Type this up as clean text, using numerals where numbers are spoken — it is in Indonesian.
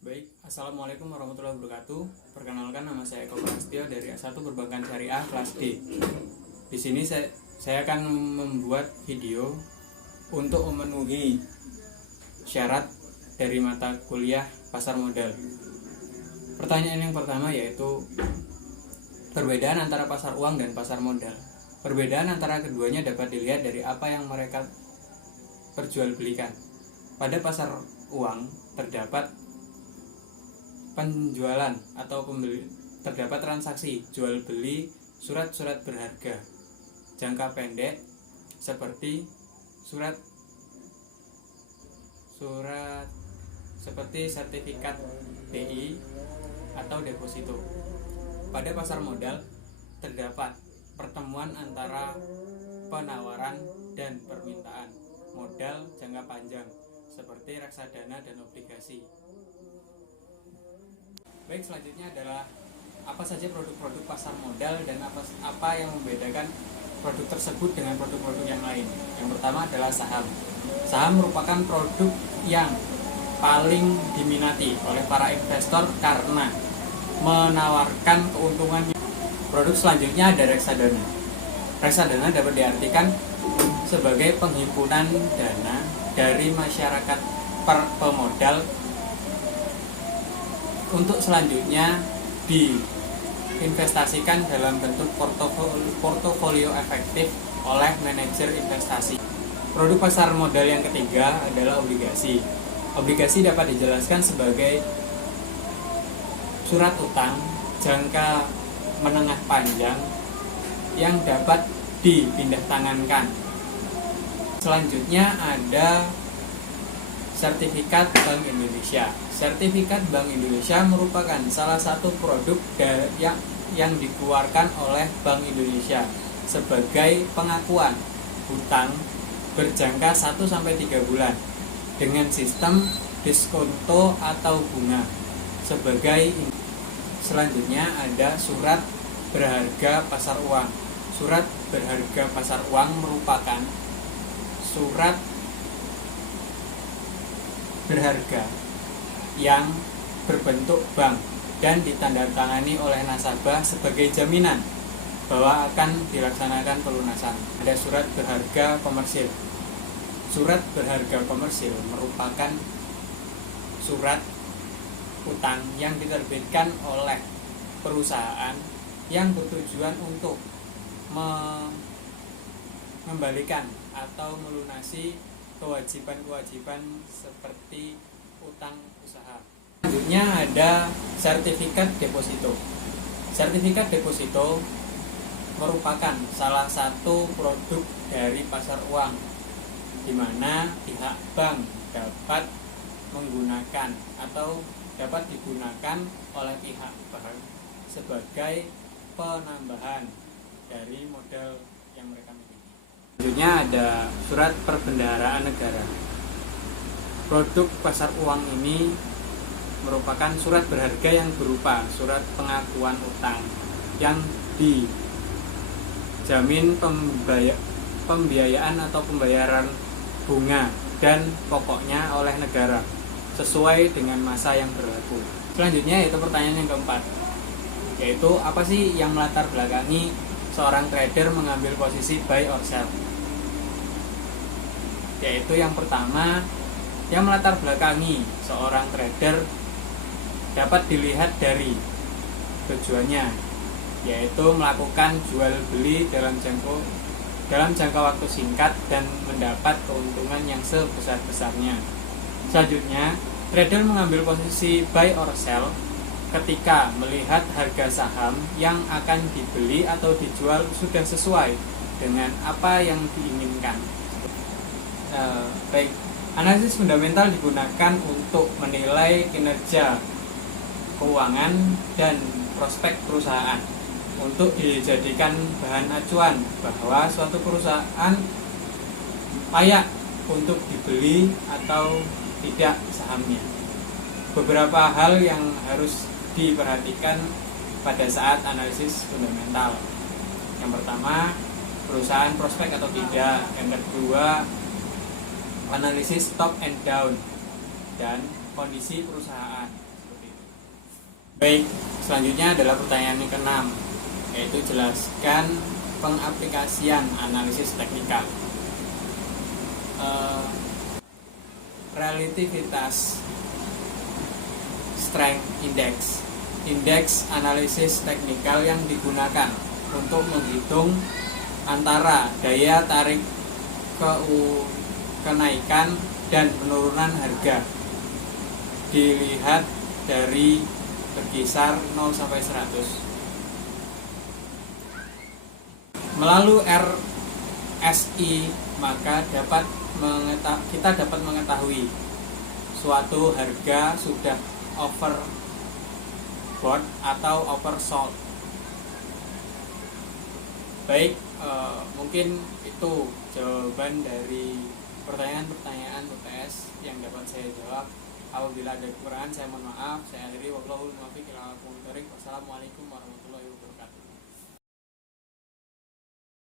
Baik, Assalamualaikum warahmatullahi wabarakatuh. Perkenalkan, nama saya Eko Prastio dari A1 Perbankan Syariah kelas D. Di sini saya akan membuat video untuk memenuhi syarat dari mata kuliah pasar modal. Pertanyaan yang pertama yaitu perbedaan antara pasar uang dan pasar modal. Perbedaan antara keduanya dapat dilihat dari apa yang mereka perjualbelikan. Pada pasar uang terdapat penjualan atau pembeli, terdapat transaksi jual beli surat-surat berharga jangka pendek seperti surat seperti sertifikat BI atau deposito. Pada pasar modal terdapat pertemuan antara penawaran dan permintaan modal jangka panjang seperti reksadana dan obligasi. Baik, selanjutnya adalah apa saja produk-produk pasar modal dan apa yang membedakan produk tersebut dengan produk-produk yang lain. Yang pertama adalah saham. Saham merupakan produk yang paling diminati oleh para investor karena menawarkan keuntungan. Produk selanjutnya ada reksadana. Reksadana dapat diartikan sebagai penghimpunan dana dari masyarakat pemodal untuk selanjutnya diinvestasikan dalam bentuk portofolio efektif oleh manajer investasi. Produk pasar modal yang ketiga adalah obligasi. Obligasi dapat dijelaskan sebagai surat utang jangka menengah panjang yang dapat dipindah tangankan. Selanjutnya ada sertifikat Bank Indonesia. Sertifikat Bank Indonesia merupakan salah satu produk yang dikeluarkan oleh Bank Indonesia sebagai pengakuan hutang berjangka 1-3 bulan dengan sistem diskonto atau bunga. Selanjutnya ada surat berharga pasar uang. Surat berharga pasar uang merupakan surat berharga yang berbentuk bank dan ditandatangani oleh nasabah sebagai jaminan bahwa akan dilaksanakan pelunasan. Ada surat berharga komersil. Surat berharga komersil merupakan surat utang yang diterbitkan oleh perusahaan yang bertujuan untuk mengembalikan atau melunasi kewajiban-kewajiban seperti utang usaha. Selanjutnya ada sertifikat deposito. Sertifikat deposito merupakan salah satu produk dari pasar uang di mana pihak bank dapat menggunakan atau dapat digunakan oleh pihak bank sebagai penambahan dari modal yang mereka miliki. Selanjutnya ada surat perbendaharaan negara. Produk pasar uang ini merupakan surat berharga yang berupa surat pengakuan utang yang dijamin pembiayaan atau pembayaran bunga dan pokoknya oleh negara sesuai dengan masa yang berlaku. Selanjutnya yaitu pertanyaan yang keempat, yaitu apa sih yang melatar belakangi seorang trader mengambil posisi buy or sell? Yaitu yang pertama, yang melatar belakangi seorang trader dapat dilihat dari tujuannya, yaitu melakukan jual beli dalam jangka waktu singkat dan mendapat keuntungan yang sebesar-besarnya. Selanjutnya, trader mengambil posisi buy or sell ketika melihat harga saham yang akan dibeli atau dijual sudah sesuai dengan apa yang diinginkan. Baik, analisis fundamental digunakan untuk menilai kinerja keuangan dan prospek perusahaan untuk dijadikan bahan acuan bahwa suatu perusahaan layak untuk dibeli atau tidak sahamnya. Beberapa hal yang harus diperhatikan pada saat analisis fundamental. Yang pertama, perusahaan prospek atau tidak. Yang kedua, analisis top and down dan kondisi perusahaan. Baik, selanjutnya adalah pertanyaan yang keenam, yaitu jelaskan pengaplikasian analisis teknikal. Relativitas strength index, indeks analisis teknikal yang digunakan untuk menghitung antara daya tarik kenaikan dan penurunan harga dilihat dari berkisar 0 sampai 100. Melalui RSI maka kita dapat mengetahui suatu harga sudah overbought atau oversold. Baik, mungkin itu jawaban dari pertanyaan-pertanyaan UTS yang dapat saya jawab. Apabila ada kekurangan saya mohon maaf. Saya akhiri, wabillahi taufiq wal hidayah. Wassalamualaikum warahmatullahi wabarakatuh.